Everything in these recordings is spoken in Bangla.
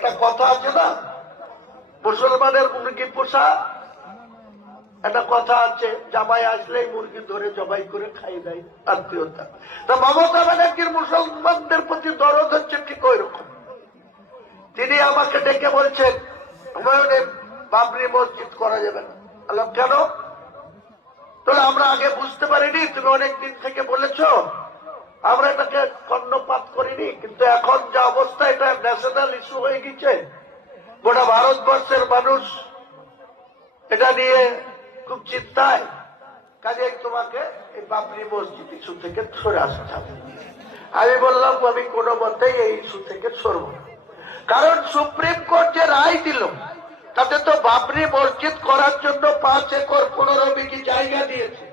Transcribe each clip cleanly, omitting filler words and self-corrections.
একটা কথা আছে না, মুসলমানের মুরগি পোষা একটা কথা আছে, জামাই আসলেই মুরগি ধরে জবাই করে খাই দেয় আত্মীয়তা। তা মমতা ব্যানার্জির মুসলমানদের প্রতি দরদ হচ্ছে ঠিক ওই রকম। তিনি আমাকে ডেকে বলছেন হুমায়ুনে বাবরি মসজিদ করা যাবে না। বললাম কেন? তাহলে আমরা আগে বুঝতে পারিনি, তুমি অনেকদিন থেকে বলেছো, আমরা এটাকে কর্ণপাত করিনি, কিন্তু এখন যা অবস্থা এটা ন্যাশনাল ইস্যু হয়ে গেছে, গোটা ভারতবর্ষের মানুষ এটা নিয়ে খুব চিন্তায়, কাজে তোমাকে এই বাবরি মসজিদ ইস্যু থেকে সরে আসতে হবে। আমি বললাম আমি কোনো মতেই এই ইস্যু থেকে সরব না, কারণ সুপ্রিম কোর্ট যে রায় দিল তাতে তো বাবরি মসজিদ করার জন্য 5 একর 15 বিঘি জায়গা দিয়েছে,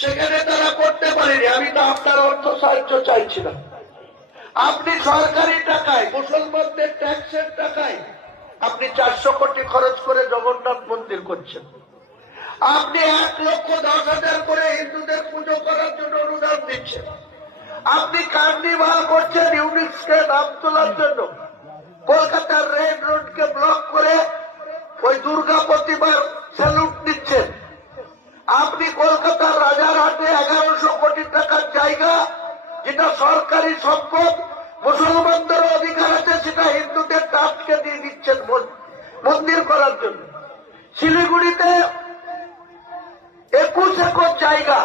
সেখানে তারা করতে পারেনি। আমি তো আপনার অর্থ সাহায্য চাইছিলাম। আপনি সরকারি টাকায়, মুসলমানদের ট্যাক্সের টাকায় আপনি 400 কোটি খরচ করে জগন্নাথ মন্দির করছেন। আপনি 1,10,000 করে হিন্দুদের পুজো করার জন্য অনুদান দিচ্ছেন। আপনি কার্নিভাল করছেন ইউনিক্সকে নাম তোলার জন্য। কলকাতার রেড রোডকে ব্লক করে ওই দুর্গা প্রতিমার স্যালুট দিচ্ছেন। আপনি কলকাতার রাজারহাটে 1100 কোটি টাকার জায়গা, যেটা সরকারি সম্পদ, মুসলমানদের অধিকার আছে, সেটা হিন্দুদের ট্রাস্টকে দিয়ে দিচ্ছেন মন্দির করার জন্য। শিলিগুড়িতে 21 একর জায়গা,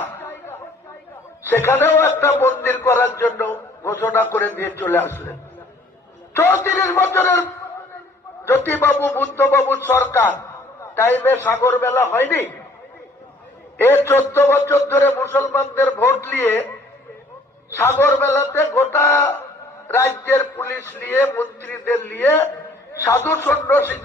সেখানেও একটা মন্দির করার জন্য ঘোষণা করে দিয়ে চলে আসলেন। 34 বছরের জ্যোতিবাবু বুদ্ধবাবুর সরকার টাইমে সাগর মেলা হয়নি। এই 14 বছর ধরে মুসলমানদের ভোট নিয়ে সাগর মেলাতে গোটা রাজ্যের পুলিশ নিয়ে, মন্ত্রীদের নিয়ে, সাধু সন্ন্যাসী